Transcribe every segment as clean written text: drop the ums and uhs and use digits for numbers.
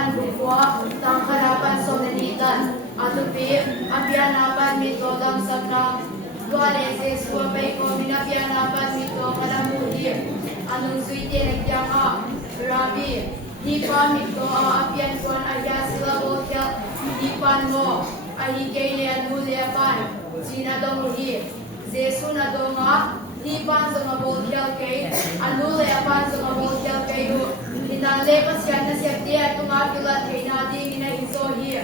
pan bukwa tang harapan somnanitan atupi apianapan mito dam sakram duale Jesu apai ko minapianapan mito kalamuhi anung suite nagyanga Rabi hipa mito apian kuan aya sila bothya hipan mo ahi kailean muliapan Jina domuhi Jesu na donga hipan sa mabothya kay anule apan sa mabothya kay Hinale pasyan na siyate at tumapilat kay nadi ginahisohi.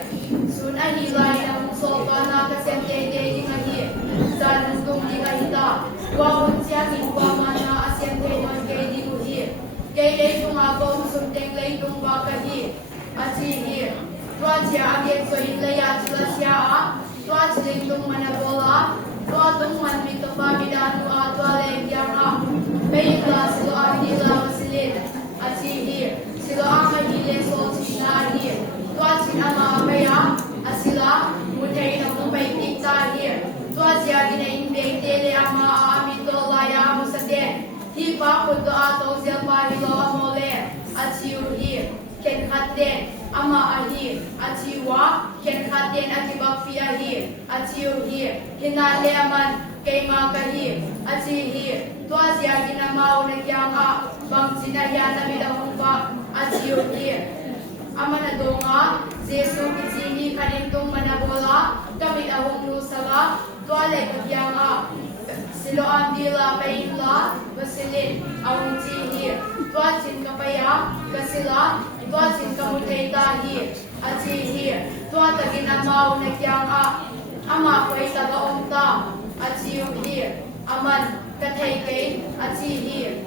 Suna hilay na mungso ka na kasyante de gingahi. Sa nungtong gingahita. Wawon siya ginwaman na asyante man kay dinuhi. Kay lay tumabong sumteng lay tumbakahi. Achihi. Tuwa siya agit so hinlaya sila siya a. Tuwa siling tung manabola. Tuwa tung man mito pamidanu a tuwa lay gyara. Bayitla silo abinila masilin. Achihi, sila ang mahili so sinahi. Tuwa sinama kaya, asila, mutay na mumay tiktahi. Tuwa siya ginainbay tele ang maaamito laya mo sa din. Hipa kuto ato siya pahilo amole. Achiuhi, kenhaten, ama ahi. Achiwa, kenhaten atibakfiahi. Achiuhi, hinale aman kay makahi. Achihi, tuwa siya ginamaw na kiyanga. Bang sinaya na midahumpa at siyuki. Ama na donga, Jesu kitsini kanintong manabola, kami ahong nusala, tuwalay kabyanga. Silo ang dila painla, basilin, ahong tihi. Tuwatsin kapaya, kasila, tuwatsin kamutay tahi. At sihi, tuwata ginamaw na kiyanga. Ama ko'y tagaumta, at siyuki. Aman, katay kay, at sihi.